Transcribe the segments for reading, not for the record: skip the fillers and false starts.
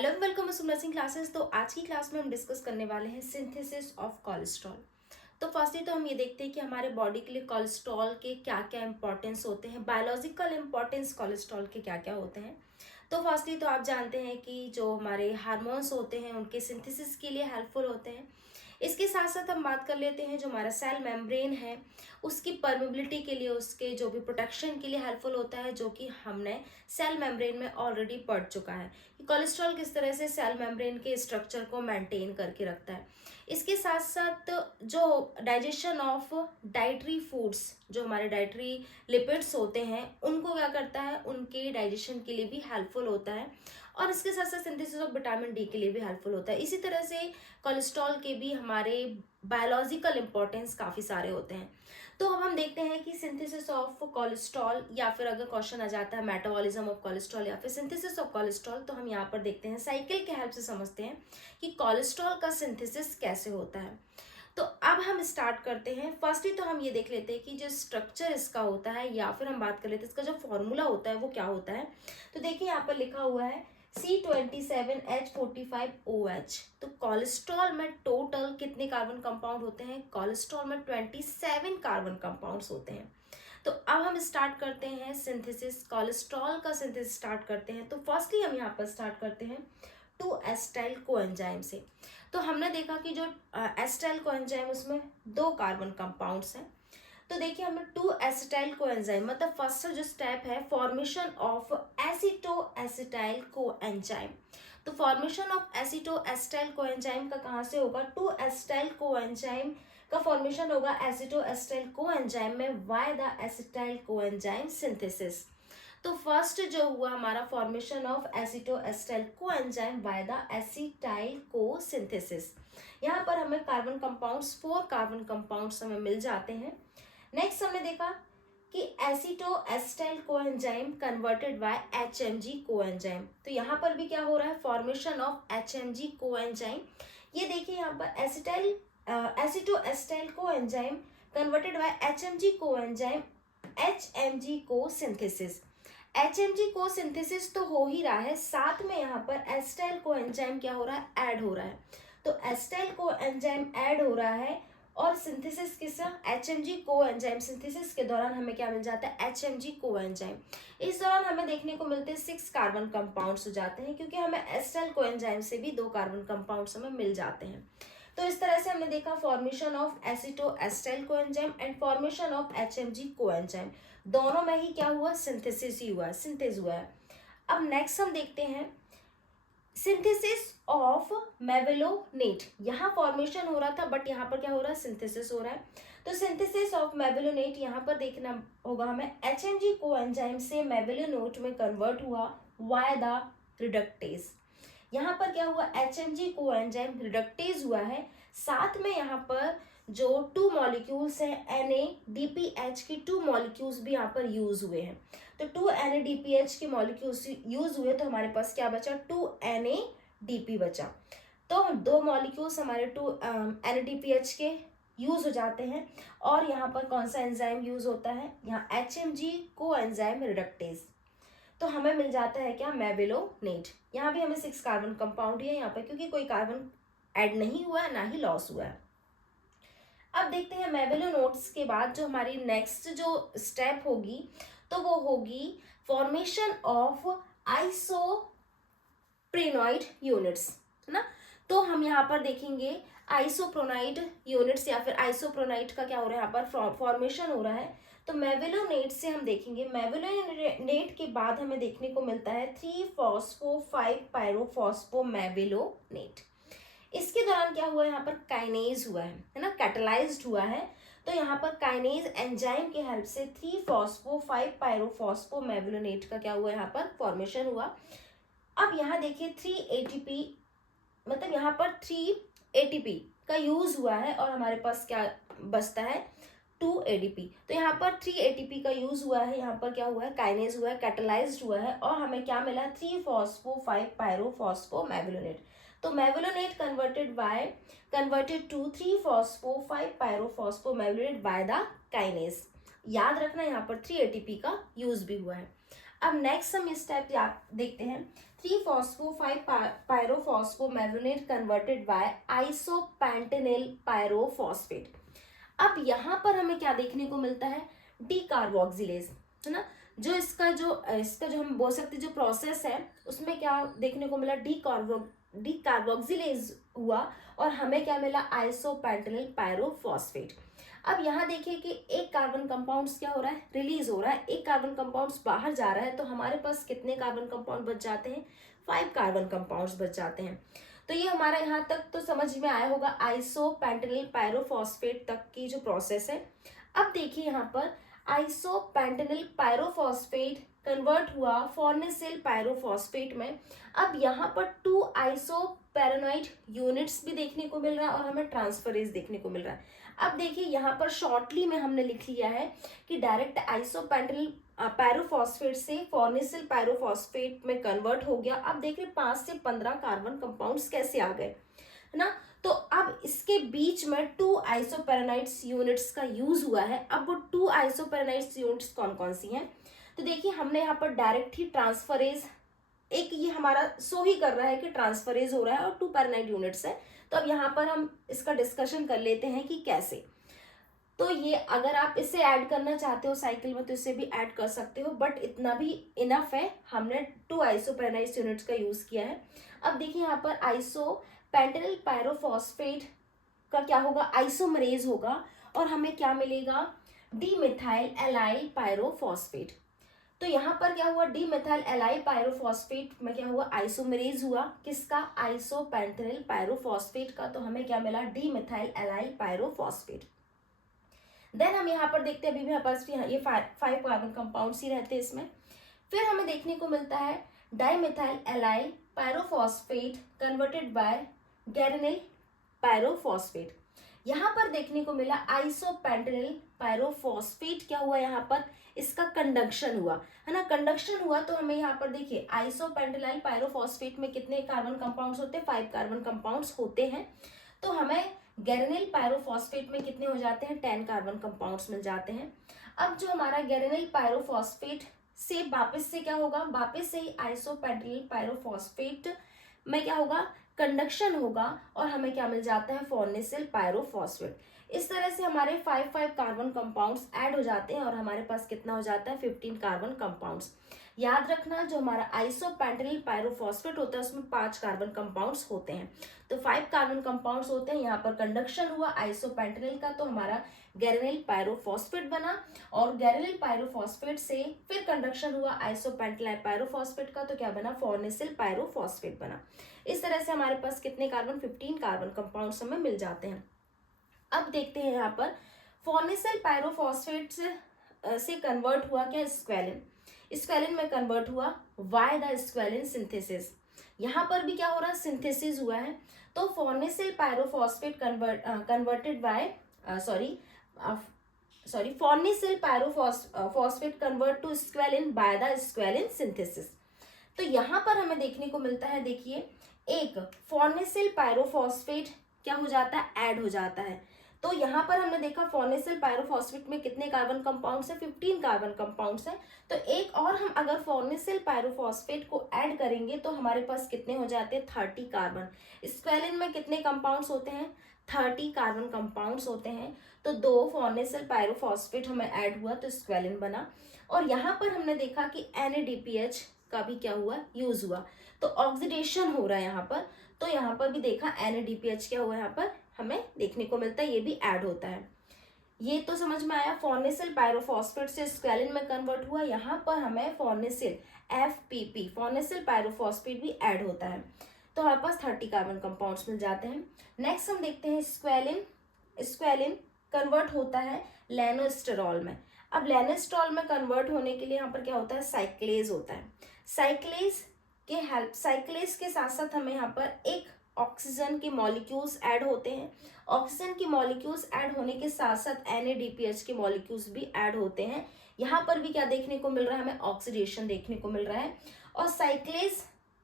Hello welcome to nursing classes. तो आज की क्लास में हम डिस्कस करने वाले हैं सिंथेसिस ऑफ कोलेस्ट्रॉल। तो फर्स्टली तो हम ये देखते हैं कि हमारे बॉडी के लिए कोलेस्ट्रॉल के क्या क्या इंपॉर्टेंस होते हैं, बायोलॉजिकल इंपॉर्टेंस कोलेस्ट्रॉल के क्या क्या होते हैं। तो फर्स्टली तो आप जानते हैं कि जो हमारे हार्मोन्स होते हैं उनके सिंथेसिस के लिए हेल्पफुल होते हैं। इसके साथ साथ हम बात कर लेते हैं जो हमारा सेल मेम्ब्रेन है उसकी परमेबिलिटी के लिए, उसके जो भी प्रोटेक्शन के लिए हेल्पफुल होता है, जो कि हमने सेल मेम्ब्रेन में ऑलरेडी पढ़ चुका है कि कोलेस्ट्रॉल किस तरह से सेल मेम्ब्रेन के स्ट्रक्चर को मेंटेन करके रखता है। इसके साथ साथ जो डाइजेशन ऑफ डाइटरी फूड्स, जो हमारे डाइटरी लिपिड्स होते हैं, उनको क्या करता है, उनके डाइजेशन के लिए भी हेल्पफुल होता है। और इसके साथ साथ सिंथेसिस ऑफ विटामिन डी के लिए भी हेल्पफुल होता है। इसी तरह से कोलेस्ट्रॉल के भी हमारे बायोलॉजिकल इंपॉर्टेंस काफ़ी सारे होते हैं। तो अब हम देखते हैं कि सिंथेसिस ऑफ कोलेस्ट्रॉल, या फिर अगर क्वेश्चन आ जाता है मेटाबॉलिज्म ऑफ कोलेस्ट्रॉल या फिर सिंथेसिस ऑफ कोलेस्ट्रॉल, तो हम यहाँ पर देखते हैं साइकिल के हेल्प से समझते हैं कि कोलेस्ट्रॉल का सिंथेसिस कैसे होता है। तो अब हम स्टार्ट करते हैं। फर्स्टली तो हम ये देख लेते हैं कि जो स्ट्रक्चर इसका होता है, या फिर हम बात कर लेते हैं इसका जो फॉर्मूला होता है वो क्या होता है। तो देखिए यहाँ पर लिखा हुआ है C27H45OH। तो कोलेस्ट्रॉल में टोटल कितने कार्बन कंपाउंड होते हैं? कोलेस्ट्रॉल में 27 कार्बन कंपाउंड्स होते हैं। तो अब हम स्टार्ट करते हैं सिंथेसिस, कोलेस्ट्रॉल का सिंथेसिस स्टार्ट करते हैं। तो फर्स्टली हम यहाँ पर स्टार्ट करते हैं 2 एसिटाइल कोएंजाइम से। तो हमने देखा कि जो एसिटाइल कोएंजाइम उसमें 2 कार्बन कंपाउंड्स हैं। तो देखिए हमें 2 एसिटाइल कोएंजाइम, मतलब फर्स्ट जो स्टेप है formation of aceto acetyl coenzyme. तो formation of aceto acetyl coenzyme का कहाँ से होगा? 2 एसिटाइल कोएंजाइम का फॉर्मेशन होगा एसिटो एसिटाइल कोएंजाइम में by the acetyl coenzyme synthesis. तो फर्स्ट जो हुआ हमारा formation of aceto acetyl coenzyme by the acetyl co synthesis. यहाँ पर हमें कार्बन कंपाउंड्स 4 कार्बन कंपाउंड्स हमें मिल जाते हैं। नेक्स्ट हमने देखा कि aceto acetyl coenzyme converted by HMG coenzyme. तो यहाँ पर भी क्या हो रहा है? Formation of HMG coenzyme. ये देखिए यहाँ पर aceto acetyl coenzyme converted by HMG coenzyme, HMG को सिंथेसिस। एचएमजी को सिंथेसिस तो हो ही रहा है, साथ में यहाँ पर एसिटाइल कोएंजाइम क्या हो रहा है? ऐड हो रहा है। तो एसिटाइल कोएंजाइम ऐड हो रहा है और सिंथेसिस किसका? एचएमजी कोएंजाइम सिंथेसिस के दौरान हमें क्या मिल जाता है? HMG coenzyme. इस दौरान हमें देखने को मिलते हैं 6 कार्बन कंपाउंड्स हो जाते हैं, क्योंकि हमें एसिटाइल कोएंजाइम से भी 2 कार्बन कंपाउंड्स हमें मिल जाते हैं। तो इस तरह से हमने देखा formation of aceto acetyl coenzyme and formation of HMG coenzyme, दोनों में ही क्या हुआ? सिंथेसिस ही हुआ है, सिंथेस हुआ है। अब नेक्स्ट हम देखते हैं सिंथेसिस ऑफ मेवेलोनेट। यहाँ फॉर्मेशन हो रहा था, बट यहाँ पर क्या हो रहा है? सिंथेसिस हो रहा है। तो सिंथेसिस ऑफ मेवेलोनेट यहाँ पर देखना होगा हमें, एचएमजी कोएंजाइम से मेवेलोनेट में कन्वर्ट हुआ वाया द रिडक्टेज। यहाँ पर क्या हुआ? एचएमजी कोएंजाइम रिडक्टेज हुआ है, साथ में यहाँ पर जो 2 मॉलिक्यूल्स हैं NADPH की 2 मॉलिक्यूल्स भी यहाँ पर यूज हुए हैं। तो 2 NADPH के मॉलिक्यूल्स यूज हुए, तो हमारे पास क्या बचा? 2 NADP बचा। तो 2 मॉलिक्यूल्स हमारे 2 NADPH के यूज हो जाते हैं। और यहाँ पर कौन सा एंजाइम यूज होता है? यहाँ एचएमजी कोएंजाइम रिडक्टेज। तो हमें मिल जाता है क्या? मेवेलोनेट। यहाँ भी हमें 6 कार्बन कंपाउंड है यहाँ पर, क्योंकि कोई कार्बन ऐड नहीं हुआ है, ना ही लॉस हुआ है। अब देखते हैं मेवेलोनोट्स के बाद जो हमारी नेक्स्ट जो स्टेप होगी, तो वो होगी फॉर्मेशन ऑफ आइसोप्रेनॉइड यूनिट्स, है ना। तो हम यहाँ पर देखेंगे आइसोप्रोनाइड यूनिट्स, या फिर आइसोप्रोनाइड का क्या हो रहा है? यहाँ पर फॉर्मेशन हो रहा है। तो मेवेलोनेट से हम देखेंगे, मेवेलोनेट के बाद हमें देखने को मिलता है 3-फॉस्फो-5-पायरोफॉस्फो मेवेलोनेट। इसके दौरान क्या हुआ? यहाँ पर काइनेज हुआ है ना, कैटलाइज्ड हुआ है। तो यहाँ पर काइनेज एंजाइम के हेल्प से 3-फॉस्फो-5-पायरोफॉस्फो मेवेलोनेट का क्या हुआ? यहाँ पर फॉर्मेशन हुआ। अब यहाँ देखिए 3 ATP, मतलब यहाँ पर 3 ATP का यूज हुआ है, और हमारे पास क्या बचता है? 2 ADP। तो यहाँ पर 3 ATP का यूज हुआ है, यहाँ पर क्या हुआ है? काइनेज हुआ है, कैटलाइज्ड हुआ है, और हमें क्या मिला? Three phospho five pyrophospho mevalonate. तो mevalonate converted to three phospho five pyrophospho mevalonate by the kinase. याद रखना यहाँ पर 3 ATP का यूज भी हुआ है। अब नेक्स्ट हम इस टाइप देखते हैं, 3-फॉस्फो-5-पायरोफॉस्फोमेथोनेट कन्वर्टेड बाय आइसोपेंटेनिल पायरोफॉस्फेट। अब यहाँ पर हमें क्या देखने को मिलता है, डीकार्बोक्सिलेज, है ना, जो इसका जो हम बोल सकते जो प्रोसेस है उसमें क्या देखने को मिला, डीकार्बोक्सिलेज हुआ और हमें क्या मिला, आइसोपेंटेनिल पायरोफॉस्फेट। अब यहाँ देखिए कि एक कार्बन कंपाउंड्स क्या हो रहा है, रिलीज हो रहा है, एक कार्बन कंपाउंड्स बाहर जा रहा है, तो हमारे पास कितने कार्बन कंपाउंड बच जाते हैं, 5 कार्बन कंपाउंड्स बच जाते हैं। तो ये हमारा यहाँ तक तो समझ में आया होगा आइसोपेंटेनिल पायरोफॉस्फेट तक की जो प्रोसेस है। अब देखिए यहाँ पर आइसोपेंटेनिल पायरोफॉस्फेट कन्वर्ट हुआ फॉर्नेसिल पायरोफॉस्फेट में। अब यहाँ पर 2 आइसोपेरोनाइड यूनिट्स भी देखने को मिल रहा है और हमें ट्रांसफरेज देखने को मिल रहा है। अब देखिए यहाँ पर शॉर्टली में हमने लिख लिया है कि डायरेक्ट आइसोपेंटेनिल पायरोफॉस्फेट से फॉर्नेसिल पायरोफॉस्फेट में कन्वर्ट हो गया। अब देखिए 5 से 15 कार्बन कंपाउंड्स कैसे आ गए, है ना। तो अब इसके बीच में 2 आइसोपेरोनाइड्स यूनिट्स का यूज हुआ है। अब वो 2 आइसोपेरोनाइड्स यूनिट्स कौन कौन सी हैं, तो देखिए हमने यहाँ पर डायरेक्ट ही ट्रांसफरेज, एक ये हमारा शो ही कर रहा है कि ट्रांसफरेज हो रहा है और 2 पेरोनाइड यूनिट्स है। तो अब यहाँ पर हम इसका डिस्कशन कर लेते हैं कि कैसे। तो ये अगर आप इसे ऐड करना चाहते हो साइकिल में तो इसे भी ऐड कर सकते हो, बट इतना भी इनफ है, हमने 2 आइसोपेरोनाइड यूनिट्स का यूज किया है। अब देखिए यहाँ पर आइसोपेंटेनिल पायरोफॉस्फेट का क्या होगा, आइसोमरेज होगा और हमें क्या मिलेगा, डीमिथाइल एलाइल पायरोफॉस्फेट। तो यहाँ पर क्या हुआ, डीमिथाइल एलाइल पायरोफॉस्फेट में क्या हुआ, आइसोमरेज हुआ किसका, आइसोपेंटेनिल पायरोफॉस्फेट का। तो हमें क्या मिला, डीमिथाइल एलाइल पायरोफॉस्फेट। देन हम यहाँ पर देखते हैं, अभी भी हमारे पास ये 5 कार्बन कंपाउंड्स ही रहते हैं इसमें। फिर हमें देखने को मिलता है dimethyl allyl pyrophosphate converted by geranyl pyrophosphate. यहाँ पर देखने को मिला आइसोपेंटेनिल पायरोफॉस्फेट क्या हुआ, यहाँ पर इसका कंडक्शन हुआ, है ना, कंडक्शन हुआ। तो हमें यहाँ पर देखिए आइसोपेंटेनिल पायरोफॉस्फेट में कितने कार्बन कंपाउंड्स होते हैं, 5 कार्बन कंपाउंड्स होते हैं। तो हमें गैरेनिल पायरोफॉस्फेट में कितने हो जाते हैं, 10 कार्बन कंपाउंड्स मिल जाते हैं। अब जो हमारा गैरेनिल पायरोफॉस्फेट से वापस से क्या होगा, वापस से ही आइसोपेंटेनिल पायरोफॉस्फेट में क्या होगा, कंडक्शन होगा और हमें क्या मिल जाता है, फॉर्नेसिल पायरोफॉस्फेट। इस तरह से हमारे 5 कार्बन कंपाउंड्स ऐड हो जाते हैं और हमारे पास कितना हो जाता है, 15 कार्बन कंपाउंड्स। याद रखना जो हमारा आइसोपेंटेनिल पायरोफॉस्फेट होता है उसमें 5 कार्बन कंपाउंड्स होते हैं। तो 5 कार्बन कंपाउंड्स होते हैं, यहाँ पर कंडक्शन हुआ आइसोपेंटेनिल का तो हमारा गैरेनिल पायरोफॉस्फेट बना, और गैरेनिल पायरोफॉस्फेट से फिर कंडक्शन हुआ आइसोपेंटेनिल पायरोफॉस्फेट का तो क्या बना, फॉर्नेसिल पायरोफॉस्फेट बना। इस तरह से हमारे पास कितने कार्बन, 15 कार्बन कंपाउंड्स हमें मिल जाते हैं। अब देखते हैं यहाँ पर फॉर्नेसिल पायरोफॉस्फेट से कन्वर्ट हुआ क्या, स्क्वेलिन, स्क्वेलिन में कन्वर्ट हुआ वाय द स्क्वेलिन सिंथेसिस। यहाँ पर भी क्या हो रहा है, सिंथेसिस हुआ है। तो farnesyl pyrophosphate converted by farnesyl pyrophosphate convert to squalene by the squalene synthesis. तो यहाँ पर हमें देखने को मिलता है, देखिए एक फॉर्नेसिल पायरोफॉस्फेट क्या हो जाता है, ऐड हो जाता है। तो यहाँ पर हमने देखा फॉर्नेसिल पायरोफॉस्फेट में कितने कार्बन कंपाउंड्स है, 15 कार्बन कंपाउंड्स हैं। तो एक और हम अगर फॉर्नेसिल पायरोफॉस्फेट को ऐड करेंगे तो हमारे पास कितने हो जाते हैं, 30 कार्बन। स्क्वेलिन में कितने कंपाउंड्स होते हैं, 30 कार्बन कंपाउंड्स होते हैं। तो 2 फॉर्नेसिल पायरोफॉस्फेट हमें ऐड हुआ तो स्क्वेलिन बना। और यहाँ पर हमने देखा कि NADPH का भी क्या हुआ, यूज हुआ, तो ऑक्सीडेशन हो रहा है यहाँ पर। तो यहाँ पर भी देखा NADPH क्या हुआ, यहाँ पर हमें देखने को मिलता है, ये भी ऐड होता है। ये तो समझ में आया, फॉर्नेसिल पायरोफॉस्फेट से स्क्वेलिन में कन्वर्ट हुआ, यहाँ पर हमें फॉर्नेसिल FPP फॉर्नेसिल पायरोफॉस्फेट भी ऐड होता है। तो हमारे पास 30 कार्बन कंपाउंड्स मिल जाते हैं। नेक्स्ट हम देखते हैं स्क्वेलिन, स्क्वेलिन कन्वर्ट होता है लेनोस्टेरॉल में। अब लेनोस्टेरॉल में कन्वर्ट होने के लिए यहाँ पर क्या होता है, साइक्लेज होता है। साइक्लेज के साथ साथ हमें यहाँ पर एक ऑक्सीजन के मॉलिक्यूल्स ऐड होते हैं। ऑक्सीजन के मॉलिक्यूल्स ऐड होने के साथ साथ NADPH के मॉलिक्यूल्स भी ऐड होते हैं। यहाँ पर भी क्या देखने को मिल रहा है, हमें ऑक्सीडेशन देखने को मिल रहा है। और साइक्लेज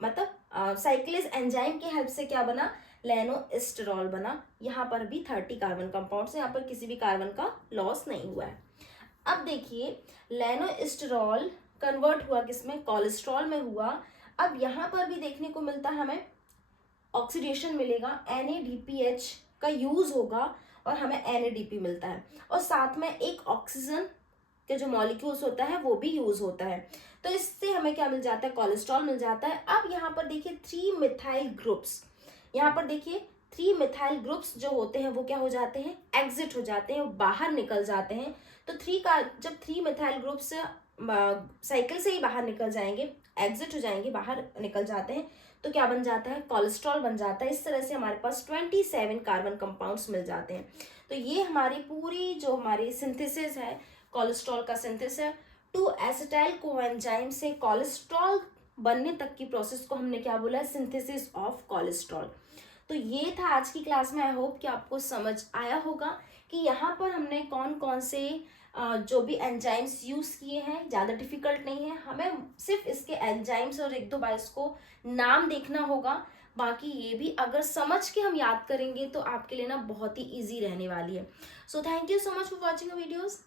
मतलब साइक्लेज एंजाइम की हेल्प से क्या बना, लेनोस्टेरॉल बना। यहाँ पर भी 30 कार्बन कंपाउंड्स, यहाँ पर किसी भी कार्बन का लॉस नहीं हुआ है। अब देखिए लेनोस्टेरॉल कन्वर्ट हुआ किसमें, कोलेस्ट्रॉल में हुआ। अब यहाँ पर भी देखने को मिलता है हमें ऑक्सीडेशन मिलेगा, NADPH का यूज होगा और हमें NADP मिलता है, और साथ में एक ऑक्सीजन के जो मॉलिक्यूल्स होता है वो भी यूज होता है। तो इससे हमें क्या मिल जाता है, कोलेस्ट्रॉल मिल जाता है। अब यहाँ पर देखिए 3 मिथाइल ग्रुप्स, यहाँ पर देखिए 3 मिथाइल ग्रुप्स जो होते हैं वो क्या हो जाते हैं, एग्जिट हो जाते हैं, बाहर निकल जाते हैं। तो जब 3 मिथाइल ग्रुप्स साइकिल से ही बाहर निकल जाएंगे, एग्जिट हो जाएंगे, बाहर निकल जाते हैं, तो क्या बन जाता है, कोलेस्ट्रॉल बन जाता है। इस तरह से हमारे पास 27 कार्बन कंपाउंड्स मिल जाते हैं। तो ये हमारी पूरी जो हमारी सिंथेसिस है, कोलेस्ट्रॉल का सिंथेसिस है। 2 एसिटाइल कोएंजाइम से कोलेस्ट्रॉल बनने तक की प्रोसेस को हमने क्या बोला है, सिंथेसिस ऑफ कोलेस्ट्रॉल। तो ये था आज की क्लास में। आई होप कि आपको समझ आया होगा कि यहाँ पर हमने कौन कौन से जो भी एंजाइम्स यूज़ किए हैं, ज़्यादा डिफिकल्ट नहीं है, हमें सिर्फ इसके एंजाइम्स और एक दो बार इसको नाम देखना होगा। बाकी ये भी अगर समझ के हम याद करेंगे तो आपके लिए ना बहुत ही ईजी रहने वाली है। So thank you so much for watching videos.